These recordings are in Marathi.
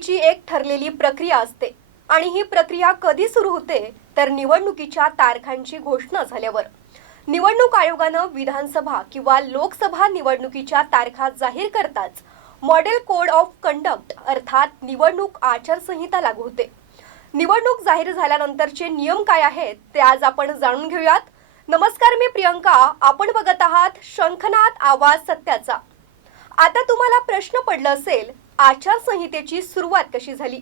निवडणुकीची एक ठरलेली प्रक्रिया असते आणि ही प्रक्रिया कधी सुरू होते तर निवडणुकीच्या तारखांची घोषणा झाल्यावर। निवडणूक आयोगानं विधानसभा किंवा लोकसभा निवडणुकीच्या तारखा जाहीर करताच मॉडेल कोड ऑफ कंडक्ट अर्थात निवडणूक आचारसंहिता लागू होते। निवडणूक जाहीर झाल्यानंतरचे नियम काय आहेत ते आज आपण जाणून घेऊयात। नमस्कार, मी प्रियंका, आपण बघत आहात शंखनाद आवाज सत्याचा। आता तुम्हाला प्रश्न पडला असेल, आचारसंहितेची सुरुवात कशी झाली?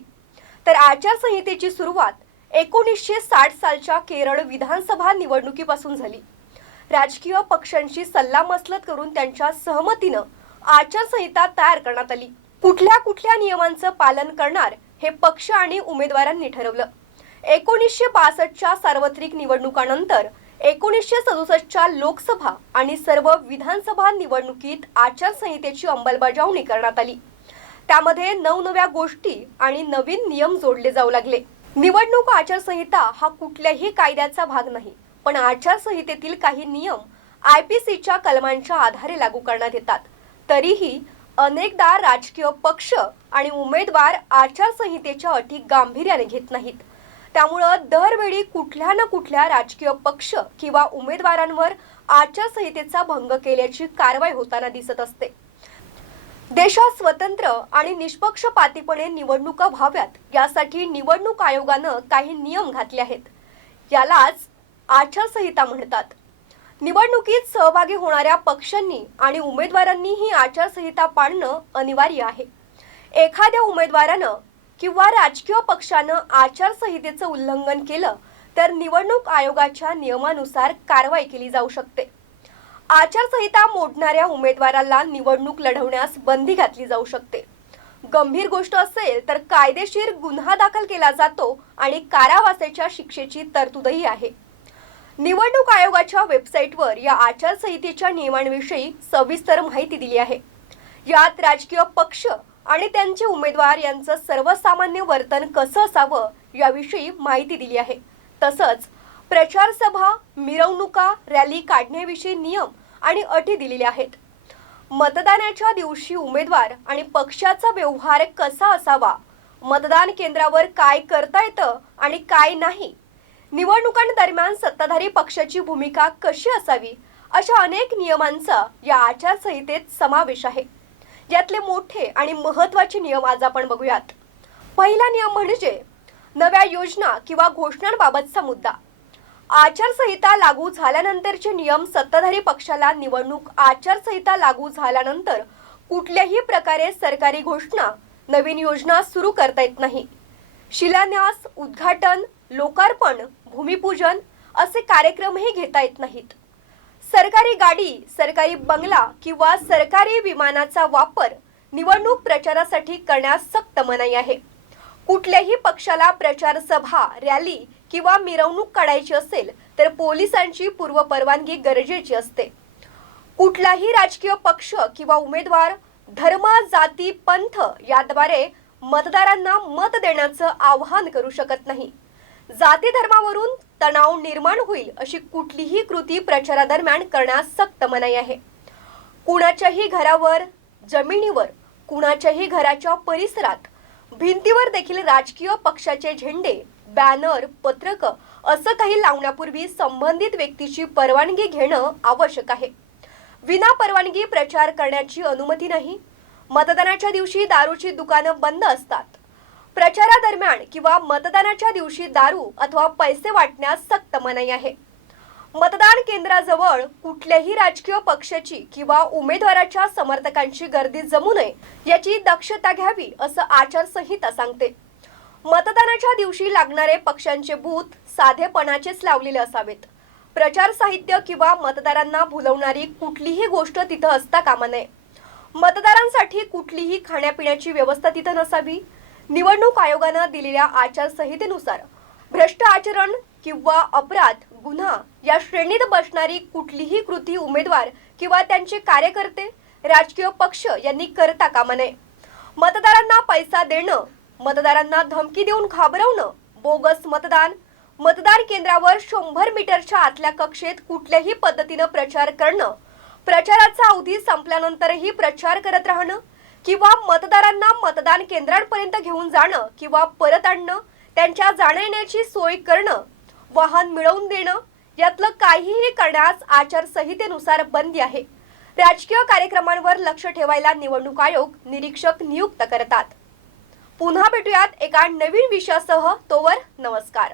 तर आचारसंहितेची सुरुवात 1960 सालच्या केरळ विधानसभा निवडणुकीपासून झाली। राजकीय पक्षांशी सल्लामसलत करून त्यांच्या सहमतीनं आचारसंहिता तयार करण्यात आली। कुठल्या नियमांचं पालन करणार हे पक्ष आणि उमेदवारांनी ठरवलं। 1962च्या सार्वत्रिक निवडणुकानंतर 1967च्या लोकसभा आणि सर्व विधानसभा निवडणुकीत आचारसंहितेची अंमलबजावणी करण्यात आली। त्यामध्ये नवनव्या गोष्टी आणि नवीन नियम जोडले जाऊ लागले। निवडणूक आचारसंहिता हा कुठल्याही कायद्याचा भाग नाही, पण आचारसंहितेतील काही नियम IPCच्या कलमांच्या आधारे लागू करण्यात येतात। तरीही अनेकदा राजकीय पक्ष आणि उमेदवार आचारसंहितेच्या अटी गांभीर्याने घेत नाहीत। त्यामुळे दरवेळी कुठल्या ना कुठल्या राजकीय पक्ष किंवा उमेदवारांवर आचारसंहितेचा भंग केल्याची कारवाई होताना दिसत असते। देशात स्वतंत्र आणि निष्पक्षपातीपणे निवडणुका व्हाव्यात यासाठी निवडणूक आयोगानं काही नियम घातले आहेत। यालाच आचारसंहिता म्हणतात। निवडणुकीत सहभागी होणाऱ्या पक्षांनी आणि उमेदवारांनी ही आचारसंहिता पाळणं अनिवार्य आहे। एखाद्या उमेदवारानं किंवा राजकीय पक्षानं आचारसंहितेचं उल्लंघन केलं तर निवडणूक आयोगाच्या नियमानुसार कारवाई केली जाऊ शकते। आचारसंहिता मोडणाऱ्या उमेदवाराला निवडणूक लढवण्यास बंदी घातली जाऊ शकते। गंभीर गोष्ट असेल तर कायदेशीर गुन्हा दाखल केला जातो आणि कारावासाच्या शिक्षेची तरतूदही आहे। निवडणूक आयोगाच्या वेबसाईटवर या आचारसंहितेच्या नियमांविषयी सविस्तर माहिती दिली आहे। यात राजकीय पक्ष आणि त्यांचे उमेदवार यांचं सर्वसामान्य वर्तन कसं असावं याविषयी माहिती दिली आहे। तसंच प्रचार सभा, मिरवणुका, रॅली काढण्याविषयी नियम आणि अटी दिलेल्या आहेत। मतदानाच्या दिवशी उमेदवार आणि पक्षाचा व्यवहार कसा असावा, मतदान केंद्रावर काय करता येतं आणि काय नाही, निवडणुकांदरम्यान सत्ताधारी पक्षाची भूमिका कशी असावी, अशा अनेक नियमांचा या आचारसंहितेत समावेश आहे। यातले मोठे आणि महत्त्वाचे नियम आज आपण बघूयात। पहिला नियम म्हणजे नव्या योजना किंवा घोषणांबाबतचा मुद्दा। आचारसंहिता लागू झाल्यानंतरचे नियम सत्ताधारी पक्षाला निवडणूक आचारसंहिता लागू झाल्यानंतर कुठल्याही प्रकारे सरकारी घोषणा, नवीन योजना सुरू करता येत नाही। शिलान्यास, उद्घाटन, लोकार्पण, भूमिपूजन असे कार्यक्रमही घेता येत नाहीत। सरकारी गाडी, सरकारी बंगला किंवा सरकारी विमानाचा वापर निवडणूक प्रचारासाठी करण्यास सक्त मनाई आहे। कुठल्याही पक्षाला प्रचार सभा, रॅली किंवा मिरवणूक काढायची असेल तर पोलिसांची पूर्वपरवानगी गरजेची असते। कुठलाही राजकीय पक्ष किंवा उमेदवार धर्म, जाती, पंथ याद्वारे मतदारांना मत देण्याचं आवाहन करू शकत नाही। जाती धर्मावरून तणाव निर्माण होईल अशी कुठलीही कृती प्रचारादरम्यान करण्यास सक्त मनाई आहे। कुणाच्याही घरावर, जमिनीवर, कुणाच्याही घराच्या परिसरात, भिंतीवर देखील राजकीय पक्षाचे झेंडे, बॅनर, पत्रक असं काही लावण्यापूर्वी संबंधित व्यक्तीची परवानगी घेणं आवश्यक आहे। विना परवानगी प्रचार करण्याची अनुमती नाही। मतदानाच्या दिवशी दारूची दुकानं बंद असतात। प्रचारादरम्यान किंवा मतदानाच्या दिवशी दारू अथवा पैसे वाटण्यास सक्त मनाई आहे। मतदान केंद्राजवळ कुठल्याही राजकीय पक्षाची किंवा उमेदवाराच्या समर्थकांची गर्दी जमू नये याची दक्षता घ्यावी असं आचारसंहिता सांगते। मतदानाच्या दिवशी लागणारे पक्षांचे बूथ साधेपणाचेच लावलेले असावेत। प्रचार साहित्य किंवा मतदारांना भुलवणारी कुठलीही गोष्ट तिथं असता कामा नये। मतदारांसाठी कुठलीही खाण्यापिण्याची व्यवस्था तिथं नसावी। निवडणूक आयोगानं दिलेल्या आचारसंहितेनुसार भ्रष्ट आचरण किंवा अपराध, गुन्हा या श्रेणीत बसणारी कुठलीही कृती उमेदवार किंवा त्यांचे कार्यकर्ते, राजकीय पक्ष यांनी करता कामा नये। मतदारांना पैसा देणं, मतदारांना धमकी देऊन घाबरवणं, बोगस मतदान, मतदान केंद्रावर 100 मीटरच्या आतल्या कक्षेत कुठल्याही पद्धतीनं प्रचार करणं, प्रचाराचा अवधी संपल्यानंतरही प्रचार करत राहणं, किंवा मतदारांना मतदान केंद्रांपर्यंत घेऊन जाणं किंवा परत आणणं, त्यांच्या जाण्या-येण्याची सोय करणं, वाहन मिळवून देणं, यातलं काहीही करण्यास आचारसंहितेनुसार बंदी आहे. राजकीय कार्यक्रमांवर लक्ष ठेवायला निवडणूक आयोग निरीक्षक नियुक्त करतात. पुन्हा भेटूयात एका नवीन विषयासह. तोवर नमस्कार.